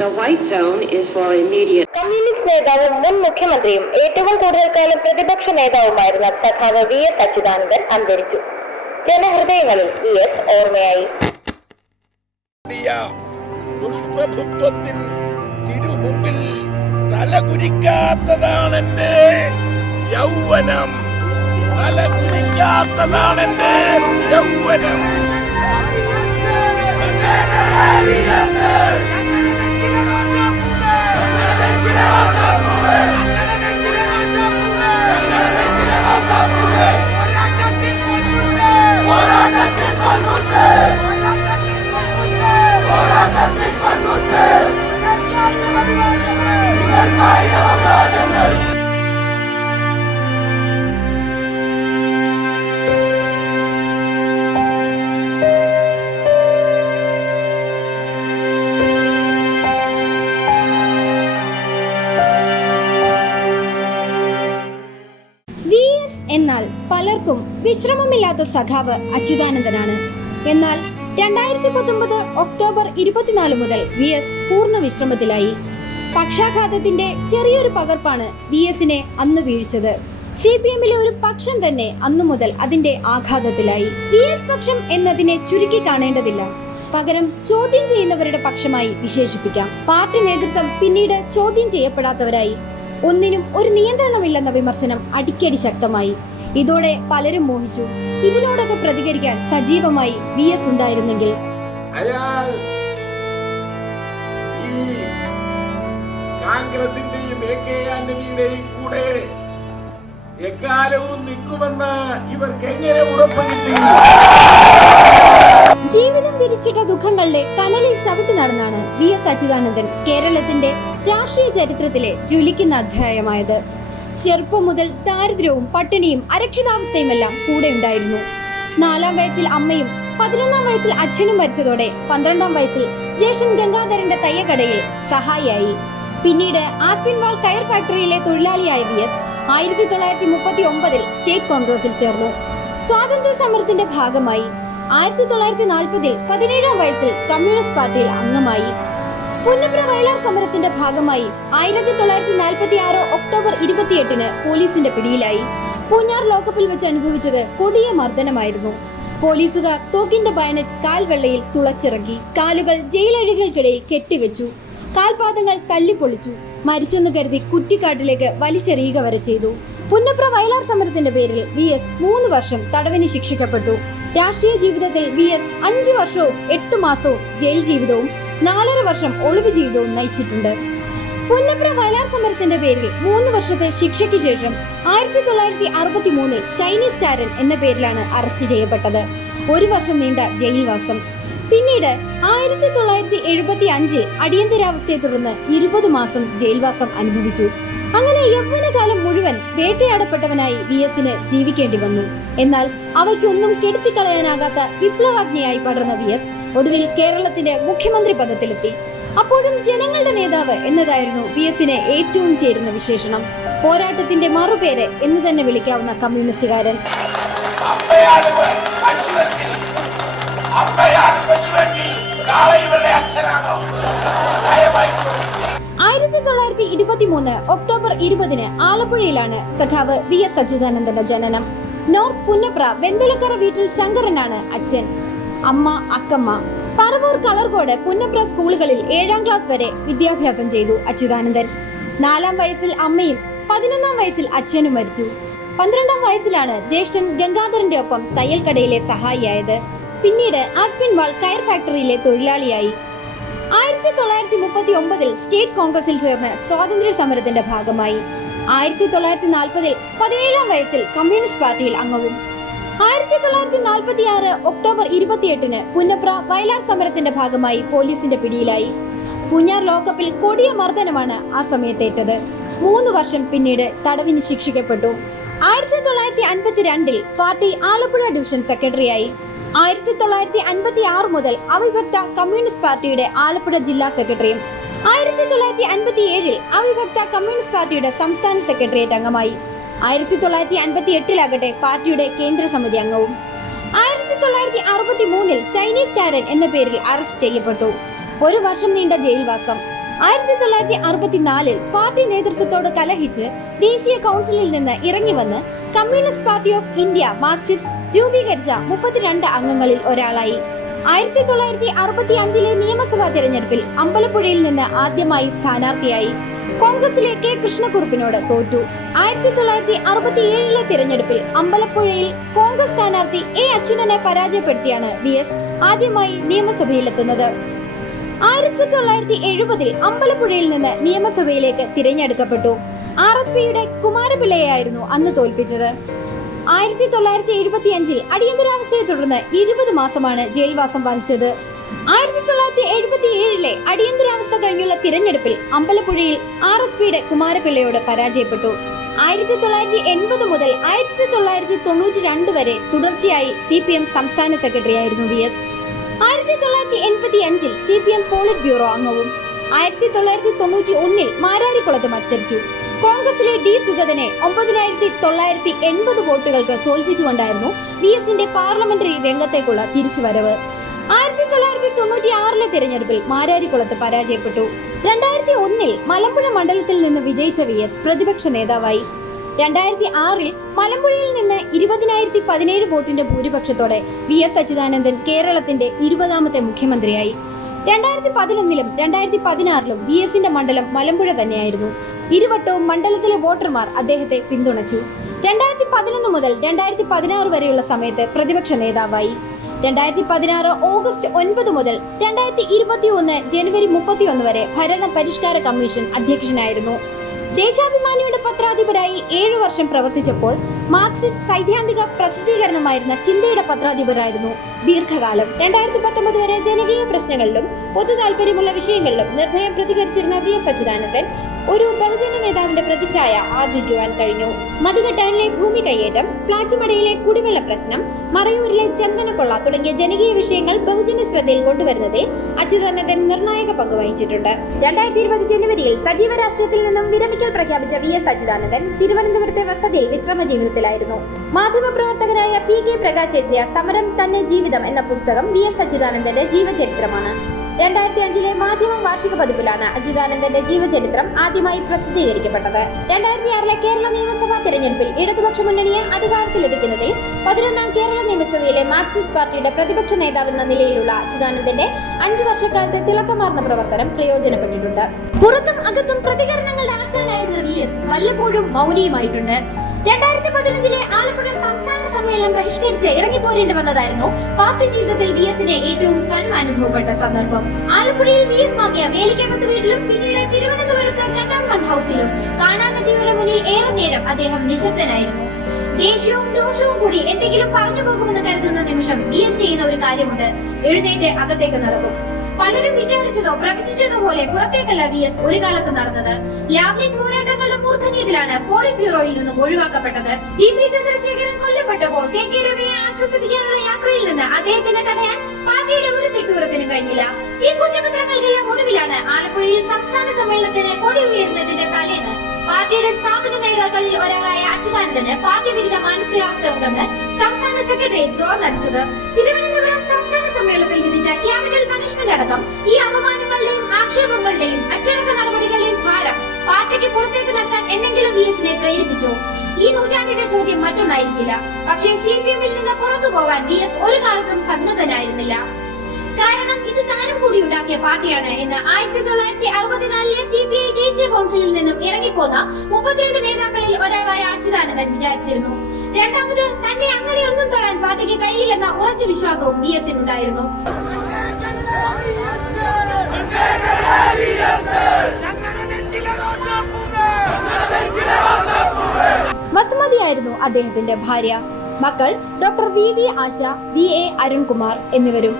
The white zone is for immediate. Communist നേതാവും മുൻ മുഖ്യമന്ത്രിയും ഏറ്റവും കൂടുതൽ കാലം പ്രതിപക്ഷ നേതാവുമായിരുന്ന സഖാവ് VS അച്യുതാനന്ദൻ അന്തരിച്ചു. ജനഹൃദയങ്ങളിൽ VS ഓർമ്മയായി. ദുഷ്പ്രഭുത്വത്തിൻ തിരുമുമ്പിൽ തലകുനിക്കാത്തതാണെന്റെ യൗവനം, തലകുനിക്കാത്തതാണെന്റെ യൗവനം. എന്നാൽ പലർക്കും വിശ്രമമില്ലാത്ത സഖാവ് അച്യുതാനന്ദനാണ്. എന്നാൽ 2019 ഒക്ടോബർ 24 മുതൽ VS പൂർണ്ണ വിശ്രമത്തിലായി. പക്ഷാഘാതത്തിന്റെ ചെറിയൊരു പകർപ്പാണ് VSനെ അന്ന് വീഴ്ചത്. CPMലെ ഒരു പക്ഷം തന്നെ അന്നു മുതൽ അതിന്റെ ആഘാതത്തിലായി. VS പക്ഷം എന്നതിനെ ചുരുക്കി കാണേണ്ടതില്ല, പകരം ചോദ്യം ചെയ്യുന്നവരുടെ പക്ഷമായി വിശേഷിപ്പിക്കാം. പാർട്ടി നേതൃത്വം പിന്നീട് ചോദ്യം ചെയ്യപ്പെടാത്തവരായി. ഒന്നിനും ഒരു നിയന്ത്രണമില്ലെന്ന വിമർശനം അടിക്കടി ശക്തമായി. ഇതോടെ പലരും മോഹിച്ചു ഇതിനോടൊക്കെ പ്രതികരിക്കാൻ സജീവമായി VS ഉണ്ടായിരുന്നെങ്കിൽ. അയാൾ ഈ കോൺഗ്രസിന്റെയും AK ആന്റണിയുടെയും കൂടെ എക്കാലവും നിൽക്കുമെന്ന് ഇവർക്ക് എങ്ങനെ ഉറപ്പ് കിട്ടി? ജീവിതം വിരിച്ചിട്ട ദുഃഖങ്ങളുടെ കനലിൽ ചവിട്ടി നടന്നാണ് VS അച്യുതാനന്ദൻ കേരളത്തിന്റെ രാഷ്ട്രീയ ചരിത്രത്തിലെ ജ്വലിക്കുന്ന അധ്യായമായത്. ചെറുപ്പം മുതൽ ദാരിദ്ര്യവും പട്ടിണിയും അരക്ഷിതാവസ്ഥയുമെല്ലാം കൂടെ ഉണ്ടായിരുന്നു. 4-ാം വയസ്സിൽ അമ്മയും 11-ാം വയസ്സിൽ അച്ഛനും മരിച്ചതോടെ 12-ാം വയസ്സിൽ ജ്യേഷ്ഠൻ ഗംഗാധരന്റെ തയ്യക്കടയിൽ സഹായിയായി. പിന്നീട് ആസ്പിൻവാൾ കയർ ഫാക്ടറിയിലെ തൊഴിലാളിയായ VS 1939 സ്റ്റേറ്റ് കോൺഗ്രസിൽ ചേർന്നു. സ്വാതന്ത്ര്യ സമരത്തിന്റെ ഭാഗമായി 1940 17-ാം വയസ്സിൽ കമ്മ്യൂണിസ്റ്റ് പാർട്ടിയിൽ അംഗമായി. പുന്നപ്ര വയലാർ സമരത്തിന്റെ ഭാഗമായി 1946 ഒക്ടോബർ 28 പോലീസിന്റെ പിടിയിലായി. പൂഞ്ഞാർ ലോക്കപ്പിൽ വെച്ച് അനുഭവിച്ചത് കൊടിയ മർദ്ദനമായിരുന്നു. പോലീസുകാർ തോക്കിന്റെ ബയനറ്റ് കാൽവെള്ളയിൽ തുളച്ചിറക്കി. കാലുകൾ ജയിലഴികൾക്കിടയിൽ കെട്ടിവെച്ചു. കാൽപാദങ്ങൾ തല്ലിപ്പൊളിച്ചു. മരിച്ചെന്ന് കരുതി കുറ്റിക്കാട്ടിലേക്ക് വലിച്ചെറിയുക വരെ ചെയ്തു. പുന്നപ്ര വയലാർ സമരത്തിന്റെ പേരിൽ VS 3 വർഷം തടവിന് ശിക്ഷിക്കപ്പെട്ടു. രാഷ്ട്രീയ ജീവിതത്തിൽ VS 5 വർഷവും 8 മാസവും ജയിൽ ജീവിതവും 4.5 വർഷം ഒളിവ് ജീവിതവും നയിച്ചിട്ടുണ്ട്. പുന്നപ്ര വയലാർ സമരത്തിന്റെ പേരിൽ 3 വർഷത്തെ ശിക്ഷയ്ക്ക് ശേഷം 1963 ചൈനീസ് ചാരൻ എന്ന പേരിലാണ് അറസ്റ്റ് ചെയ്യപ്പെട്ടത്. 1 വർഷം നീണ്ട ജയിൽവാസം. പിന്നീട് 1975 അടിയന്തരാവസ്ഥയെ തുടർന്ന് 20 മാസം ജയിൽവാസം അനുഭവിച്ചു. അങ്ങനെ യൗവനകാലം മുഴുവൻ വേട്ടയാടപ്പെട്ടവനായി VSന് ജീവിക്കേണ്ടി വന്നു. എന്നാൽ അവയ്ക്കൊന്നും കെടുത്തിക്കളയാനാകാത്ത വിപ്ലവാഗ്നിയായി പടർന്ന VS ഒടുവിൽ കേരളത്തിന്റെ മുഖ്യമന്ത്രി പദത്തിലെത്തി. അപ്പോഴും ജനങ്ങളുടെ നേതാവ് എന്നതായിരുന്നു VSന് ഏറ്റവും ചേരുന്ന വിശേഷണം. പോരാട്ടത്തിന്റെ മറുപേര് എന്ന് തന്നെ വിളിക്കാവുന്ന കമ്മ്യൂണിസ്റ്റുകാരൻ. 1923 ഒക്ടോബർ 20 ആലപ്പുഴയിലാണ് സഖാവ് VS അച്യുതാനന്ദന്റെ ജനനം. നോർത്ത് പുന്നപ്ര വെന്തലക്കര വീട്ടിൽ ശങ്കരനാണ് അച്ഛൻ. അമ്മ അക്കമ്മ. പറവൂർ കളർകോട് പുന്നപ്ര സ്കൂളുകളിൽ 7-ാം ക്ലാസ് വരെ വിദ്യാഭ്യാസം ചെയ്തു അച്യുതാനന്ദൻ. 4-ാം വയസ്സിൽ അമ്മയും 11-ാം വയസ്സിൽ അച്ഛനും മരിച്ചു. 12-ാം വയസ്സിലാണ് ജ്യേഷ്ഠൻ ഗംഗാധരന്റെ ഒപ്പം തയ്യൽക്കടയിലെ സഹായിയായത്. പിന്നീട് ആസ്പിൻവാൾ കയർ ഫാക്ടറിയിലെ തൊഴിലാളിയായി. 1939 സ്റ്റേറ്റ് കോൺഗ്രസിൽ ചേർന്ന് സ്വാതന്ത്ര്യ സമരത്തിന്റെ ഭാഗമായി. 1940 17-ാം വയസ്സിൽ കമ്മ്യൂണിസ്റ്റ് പാർട്ടിയിൽ അംഗവും. 1946 ഒക്ടോബർ 28 പുന്നപ്ര വയലാർ സമരത്തിന്റെ ഭാഗമായി പോലീസിന്റെ പിടിയിലായി. പൂഞ്ഞാർ ലോക്കപ്പിൽ കൊടിയ മർദ്ദനമാണ് ആ സമയത്തേറ്റത്. 3 വർഷം പിന്നീട് തടവിന് ശിക്ഷിക്കപ്പെട്ടു. 1952 പാർട്ടി ആലപ്പുഴ ഡിവിഷൻ സെക്രട്ടറിയായി. 1956 മുതൽ അവിഭക്ത കമ്മ്യൂണിസ്റ്റ് പാർട്ടിയുടെ ആലപ്പുഴ ജില്ലാ സെക്രട്ടറിയും 1957 അവിഭക്ത കമ്മ്യൂണിസ്റ്റ് പാർട്ടിയുടെ സംസ്ഥാന സെക്രട്ടേറിയറ്റ് അംഗമായി. 1958 പാർട്ടിയുടെ കേന്ദ്ര സമിതി അംഗവും. 1963 ചൈനീസ് ചാരൻ എന്ന പേരിൽ അറസ്റ്റ് ചെയ്യപ്പെട്ടു. 1 വർഷം നീണ്ട ജയിൽവാസം. 1964 പാർട്ടി നേതൃത്വത്തോട് കലഹിച്ച് ദേശീയ കൗൺസിലിൽ നിന്ന് ഇറങ്ങിവന്ന് communist party of India Marxist രൂപീകരിച്ച 32 അംഗങ്ങളിൽ ഒരാളായി. 1965 നിയമസഭാ തെരഞ്ഞെടുപ്പിൽ അമ്പലപ്പുഴയിൽ നിന്ന് ആദ്യമായി സ്ഥാനാർത്ഥിയായി. കോൺഗ്രസിലെ കെ കൃഷ്ണക്കുറുപ്പിനോട് തോറ്റു. 1967 തിരഞ്ഞെടുപ്പിൽ അമ്പലപ്പുഴയിൽ കോൺഗ്രസ് സ്ഥാനാർത്ഥി എ അച്യുതനെ പരാജയപ്പെടുത്തിയാണ് VS ആദ്യമായി നിയമസഭയിലെത്തുന്നത്. 1970 അമ്പലപ്പുഴയിൽ നിന്ന് നിയമസഭയിലേക്ക് തിരഞ്ഞെടുക്കപ്പെട്ടു. RSPയുടെ കുമാരപിള്ളയെയായിരുന്നു അന്ന് തോൽപ്പിച്ചത്. 1975 അടിയന്തരാവസ്ഥയെ തുടർന്ന് 20 മാസമാണ് ജയിൽവാസം വഹിച്ചത്. 1977 അടിയന്തരാവസ്ഥ കഴിഞ്ഞുള്ള തിരഞ്ഞെടുപ്പിൽ അമ്പലപ്പുഴയിൽ RSPയുടെ കുമാരപിള്ളയോട് പരാജയപ്പെട്ടു. 1980 മുതൽ 1992 വരെ തുടർച്ചയായി CPM സംസ്ഥാന സെക്രട്ടറിയായിരുന്നു VS. 1985 CPM പോളിറ്റ് ബ്യൂറോ അംഗവും 1991 മാരാരിക്കുളത്ത് മത്സരിച്ചു. കോൺഗ്രസിലെ ഡി സുഗതനെ 9980 വോട്ടുകൾക്ക് തോൽപ്പിച്ചുകൊണ്ടായിരുന്നു VSന്റെ പാർലമെന്ററി രംഗത്തേക്കുള്ള തിരിച്ചുവരവ്. 1996 തിരഞ്ഞെടുപ്പിൽ മാരാരിക്കുളത്ത് പരാജയപ്പെട്ടു. 2001 മലമ്പുഴ മണ്ഡലത്തിൽ നിന്ന് വിജയിച്ച VS പ്രതിപക്ഷ നേതാവായി. 2006 മലമ്പുഴയിൽ നിന്ന് 20,017 വോട്ടിന്റെ ഭൂരിപക്ഷത്തോടെ VS അച്യുതാനന്ദൻ കേരളത്തിന്റെ 20ാമത്തെ മുഖ്യമന്ത്രിയായി. 2011 2016 VSന്റെ മണ്ഡലം മലമ്പുഴ തന്നെയായിരുന്നു. ഇരുവട്ടവും മണ്ഡലത്തിലെ വോട്ടർമാർ അദ്ദേഹത്തെ പിന്തുണച്ചു. 2011 മുതൽ 2016 വരെയുള്ള സമയത്ത് പ്രതിപക്ഷ നേതാവായി. 2016 ഓഗസ്റ്റ് 9 മുതൽ 2021 ജനുവരി 31 വരെ ഭരണ പരിഷ്കാര കമ്മീഷൻ അധ്യക്ഷനായിരുന്നു. ദേശാഭിമാനിയുടെ പത്രാധിപരായി 7 വർഷം പ്രവർത്തിച്ചപ്പോൾ മാർക്സിസ്റ്റ് സൈദ്ധാന്തിക പ്രസിദ്ധീകരണമായിരുന്ന ചിന്തയുടെ പത്രാധിപരായിരുന്നു ദീർഘകാലം. 2019 വരെ ജനകീയ പ്രശ്നങ്ങളിലും പൊതു താല്പര്യമുള്ള വിഷയങ്ങളിലും നിർഭയം പ്രതികരിച്ചിരുന്ന VS അച്യുതാനന്ദൻ ഒരു ബഹുജന നേതാവിന്റെ പ്രതിച്ഛായ ആർജിക്കുവാൻ കഴിഞ്ഞു. മധുകെട്ടാനിലെ ഭൂമി കയ്യേറ്റം, പ്ലാച്ചിമടയിലെ കുടിവെള്ള പ്രശ്നം, മറയൂരിലെ ചന്ദനക്കൊള്ള തുടങ്ങിയ ജനകീയ വിഷയങ്ങൾ ബഹുജന ശ്രദ്ധയിൽ കൊണ്ടുവരുന്നതിൽ അച്യുതാനന്ദൻ നിർണായക പങ്ക് വഹിച്ചിട്ടുണ്ട്. 2020 ജനുവരിയിൽ സജീവ രാഷ്ട്രീയത്തിൽ നിന്നും വിരമിക്കൽ പ്രഖ്യാപിച്ച VS അച്യുതാനന്ദൻ തിരുവനന്തപുരത്തെ വസതിയിൽ വിശ്രമ ജീവിതത്തിലായിരുന്നു. മാധ്യമപ്രവർത്തകനായ PK പ്രകാശ് എഴുതിയ സമരം തന്നെ ജീവിതം എന്ന പുസ്തകം VS അച്യുതാനന്ദന്റെ ജീവചരിത്രമാണ്. 2005 മാധ്യമം വാർഷിക പതിപ്പിലാണ് അച്യുതാനന്ദന്റെ ജീവചരിത്രം ആദ്യമായി പ്രസിദ്ധീകരിക്കപ്പെട്ടത്. 2006 കേരള നിയമസഭാ തെരഞ്ഞെടുപ്പിൽ ഇടതുപക്ഷ മുന്നണിയെ അധികാരത്തിലെത്തിക്കുന്നതിൽ 11ാം കേരള നിയമസഭയിലെ മാർക്സിസ്റ്റ് പാർട്ടിയുടെ പ്രതിപക്ഷ നേതാവെന്ന നിലയിലുള്ള അച്യുതാനന്ദന്റെ 5 വർഷക്കാലത്തെ തിളക്കമാർന്ന പ്രവർത്തനം പ്രയോജനപ്പെട്ടിട്ടുണ്ട്. പുറത്തും അകത്തും പ്രതികരണങ്ങളുടെ ആശാനായിരുന്ന VS വല്ലപ്പോഴും മൗനിയുമായിട്ടുണ്ട്. 2015 ആലപ്പുഴ സംസ്ഥാന സമ്മേളനം ബഹിഷ്കരിച്ച് ഇറങ്ങിപ്പോരേണ്ടി വന്നതായിരുന്നു പാർട്ടി ജീവിതത്തിൽ VSന് ഏറ്റവും കന്മ അനുഭവപ്പെട്ട സന്ദർഭം. ആലപ്പുഴയിൽ VS വാങ്ങിയ വേലിക്കകത്ത് വീട്ടിലും പിന്നീട് തിരുവനന്തപുരത്ത് കന്റോൺമെന്റ് ഹൗസിലും കാണാനദിയുടെ മുന്നിൽ ഏറെ നേരം അദ്ദേഹം നിശബ്ദനായിരുന്നു. ദേഷ്യവും രോഷവും കൂടി എന്തെങ്കിലും പറഞ്ഞു പോകുമെന്ന് കരുതുന്ന നിമിഷം VS ചെയ്യുന്ന ഒരു കാര്യമുണ്ട്: എഴുന്നേറ്റ് അകത്തേക്ക് നടക്കും. പലരും വിചാരിച്ചതോ പ്രവചിച്ചതോ പോലെ പുറത്തേക്കല്ല VS ഒരു കാലത്ത് നടന്നത്. ലാവ്ലിൻ പോരാട്ടങ്ങളുടെ മൂർധന്യത്തിലാണ് പോളിറ്റ് ബ്യൂറോയിൽ നിന്നും ഒഴിവാക്കപ്പെട്ടത്. TP ചന്ദ്രശേഖരൻ കൊല്ലപ്പെട്ടപ്പോൾ KK രവിയെ ആശ്വസിപ്പിക്കാനുള്ള യാത്രയിൽ നിന്ന് അദ്ദേഹത്തിന് തടയാൻ പാർട്ടിയുടെ ഒരു തിട്ടൂരത്തിനും കഴിഞ്ഞില്ല. ഈ കുറ്റപത്രങ്ങൾക്കെല്ലാം ഒടുവിലാണ് ആലപ്പുഴയിൽ സംസ്ഥാന സമ്മേളനത്തിന് കൊടി ഉയരുന്നതിന്റെ തലേന്ന് പാർട്ടിയുടെ സ്ഥാപന നേതാക്കളിൽ ഒരാളായ അച്യുതാനന്ദന് പാർട്ടി വിരുദ്ധ മാനസികാവസ്ഥ ഉണ്ടെന്ന് സംസ്ഥാന സെക്രട്ടേറിയറ്റ് തുറന്നടിച്ചത്. തിരുവനന്തപുരം സംസ്ഥാന സമ്മേളനത്തിൽ വിധിച്ച ക്യാപിറ്റൽ പണിഷ്മെന്റ് അടക്കം ഈ അപമാനങ്ങളുടെയും ആക്ഷേപങ്ങളുടെയും അച്ചടക്ക നടപടികളുടെയും ഭാരം പാർട്ടിക്ക് പുറത്തേക്ക് നടത്താൻ എന്നെങ്കിലും VSനെ പ്രേരിപ്പിച്ചു. ഈ നൂറ്റാണ്ടിന്റെ ചോദ്യം മറ്റൊന്നായിരിക്കില്ല. പക്ഷേ CPMൽ നിന്ന് പുറത്തു പോകാൻ VS ഒരു കാലത്തും സന്നദ്ധനായിരുന്നില്ല. കാരണം ഇത് താനും കൂടി ഉണ്ടാക്കിയ പാർട്ടിയാണ് എന്ന് 1964 CPI ദേശീയ കൗൺസിലിൽ നിന്നും ഇറങ്ങിപ്പോന്ന 32 നേതാക്കളിൽ ഒരാളായ അച്യുതാനന്ദൻ വിചാരിച്ചിരുന്നു. രണ്ടാമത് തന്നെ അങ്ങനെയൊന്നും തൊടാൻ പാർട്ടിക്ക് കഴിയില്ലെന്ന ഉറച്ച വിശ്വാസവും VSനുണ്ടായിരുന്നു. വസുമതിയായിരുന്നു അദ്ദേഹത്തിന്റെ ഭാര്യ. മക്കൾ ഡോക്ടർ VV ആശ, VA അരുൺകുമാർ എന്നിവരും.